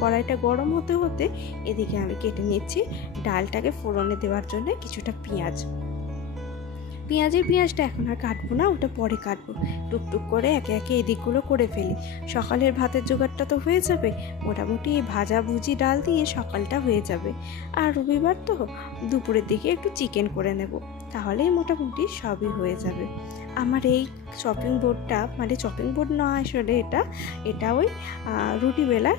কড়াইটা গরম হতে হতে এদিকে আমি কেটে নিচ্ছি ডালটাকে ফোড়নে দেওয়ার জন্য কিছুটা পেঁয়াজ। পেঁয়াজের পেঁয়াজটা এখন আর কাটবো না, ওটা পরে কাটবো। টুকটুক করে একে একে এদিকগুলো করে ফেলি। সকালের ভাতের জোগাড়টা তো হয়ে যাবে, মোটামুটি এই ভাজা ভুজি, ডাল দিয়ে সকালটা হয়ে যাবে। আর রবিবার তো দুপুরের দিকে একটু চিকেন করে নেব, তাহলেই মোটামুটি সবই হয়ে যাবে। আমার এই চপিং বোর্ডটা মানে চপিং বোর্ড নয় আসলে এটা এটা ওই রুটি বেলার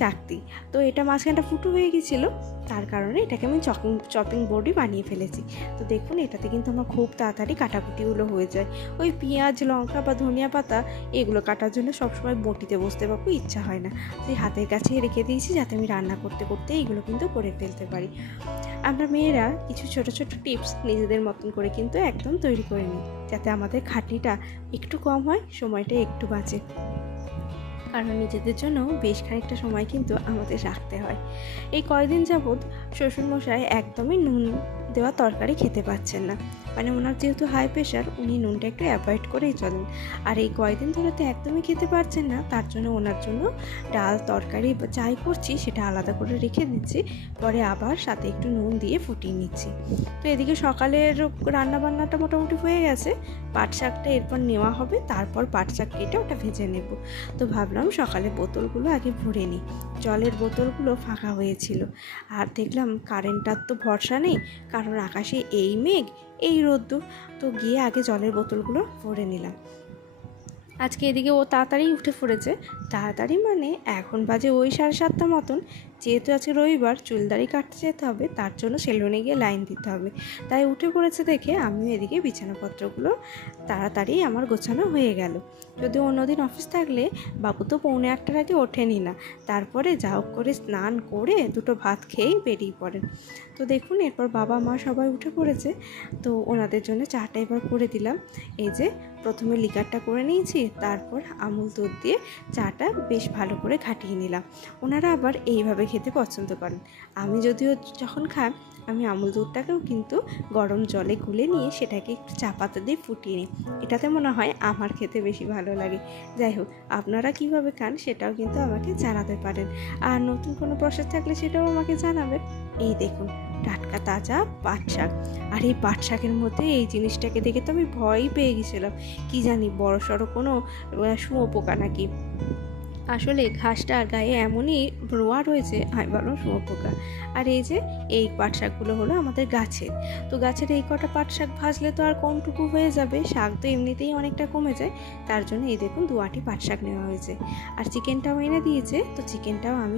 চাকতি তো এটা মাঝখানটা ফুটো হয়ে গেছিল, তার কারণে এটাকে আমি চপিং চপিং বোর্ডই বানিয়ে ফেলেছি। তো দেখুন, এটাতে কিন্তু আমার খুব তাড়াতাড়ি কাটাকুটিগুলো হয়ে যায়। ওই পেঁয়াজ, লঙ্কা বা ধনিয়া পাতা এগুলো কাটার জন্য সবসময় বটিতে বসতে পারব ইচ্ছা হয় না। সেই হাতের কাছে রেখে দিয়েছি যাতে আমি রান্না করতে করতে এইগুলো কিন্তু করে ফেলতে পারি। আমরা মেয়েরা কিছু ছোট ছোট টিপস নিজেদের মতন করে কিন্তু একদম তৈরি করে নিই, যাতে আমাদের খাটনিটা একটু কম হয়, সময়টা একটু বাঁচে। কারণ নিজেদের জন্য বেশ খানিকটা সময় কিন্তু আমাদের রাখতে হয়। এই কয়দিন যাবৎ শ্বশুরমশাই একদমই নুন দেওয়া তরকারি খেতে পাচ্ছেন না। মানে ওনার যেহেতু হাই প্রেশার উনি নুনটা একটু অ্যাভয়েড করেই চলেন। আর এই কয়দিন ধরে তো একদমই খেতে পারছেন না, তার জন্য ওনার জন্য ডাল, তরকারি বা যাই করছি সেটা আলাদা করে রেখে দিচ্ছি। পরে আবার সাথে একটু নুন দিয়ে ফুটিয়ে নিচ্ছি। তো এদিকে সকালের রান্নাবান্নাটা মোটামুটি হয়ে গেছে। পাট শাকটা এরপর নেওয়া হবে, তারপর পাট শাক কেটে ওটা ভেজে নেব। তো ভাবলাম সকালে বোতলগুলো আগে ভরে নিই। জলের বোতলগুলো ফাঁকা হয়েছিল। আর দেখলাম কারেন্টার তো ভরসা নেই, কারণ আকাশে এই মেঘ এই রোদ্দুর। তো গিয়ে আগে জলের বোতলগুলো ভরে নিলাম। আজকে এদিকে ও তাড়াতাড়ি উঠে পড়েছে। তাড়াতাড়ি মানে এখন বাজে ওই সাড়ে সাতটা মতন। যেহেতু আজকে রবিবার, চুলদারি কাটতে যেতে হবে, তার জন্য সেলুনে গিয়ে লাইন দিতে হবে। তাই উঠে পড়েছে দেখে আমিও এদিকে বিছানাপত্রগুলো তাড়াতাড়ি আমার গোছানো হয়ে গেল। যদি অন্যদিন অফিস থাকলে বাবু তো পৌনে আটটার আগে ওঠেনি না। তারপরে যা হোক করে স্নান করে দুটো ভাত খেয়েই বেরিয়ে পড়েন তো দেখুন, এরপর বাবা মা সবাই উঠে পড়েছে। তো ওনাদের জন্য চাটা এবার করে দিলাম। এই যে প্রথমে লিকারটা করে নিয়েছি, তারপর আমুল দুধ দিয়ে চাটা বেশ ভালো করে ঘাটিয়ে নিলাম। ওনারা আবার এইভাবে খেতে পছন্দ করেন। আমি যদিও যখন খাই, আমি আমুল দুধটাকেও কিন্তু গরম জলে গুলে নিয়ে সেটাকে একটু চা পাতা দিয়ে ফুটিয়ে নিই। এটাতে মনে হয় আমার খেতে বেশি ভালো লাগে। যাই হোক, আপনারা কীভাবে খান সেটাও কিন্তু আমাকে জানাতে পারেন। আর নতুন কোনো প্রসেস থাকলে সেটাও আমাকে জানাবেন। এই দেখুন টাটকা তাজা পাট শাক। আর এই পাট শাকের মধ্যে এই জিনিসটাকে দেখে তো আমি ভয়ই পেয়ে গেছিলাম। কি জানি, বড় সড়ো কোনো শুঁয়োপোকা নাকি? আসলে ঘাসটার গায়ে এমনই রোয়া রয়েছে ভাবলাম শুঁয়োপোকা আর এই যে, এই পাট শাকগুলো হলো আমাদের গাছের। তো গাছের এই কটা পাট শাক ভাজলে তো আর কমটুকু হয়ে যাবে, শাক তো এমনিতেই অনেকটা কমে যায়। তার জন্য এই দেখুন, দু আটি পাট শাক নেওয়া হয়েছে। আর চিকেনটাও এনে দিয়েছে, তো চিকেনটাও আমি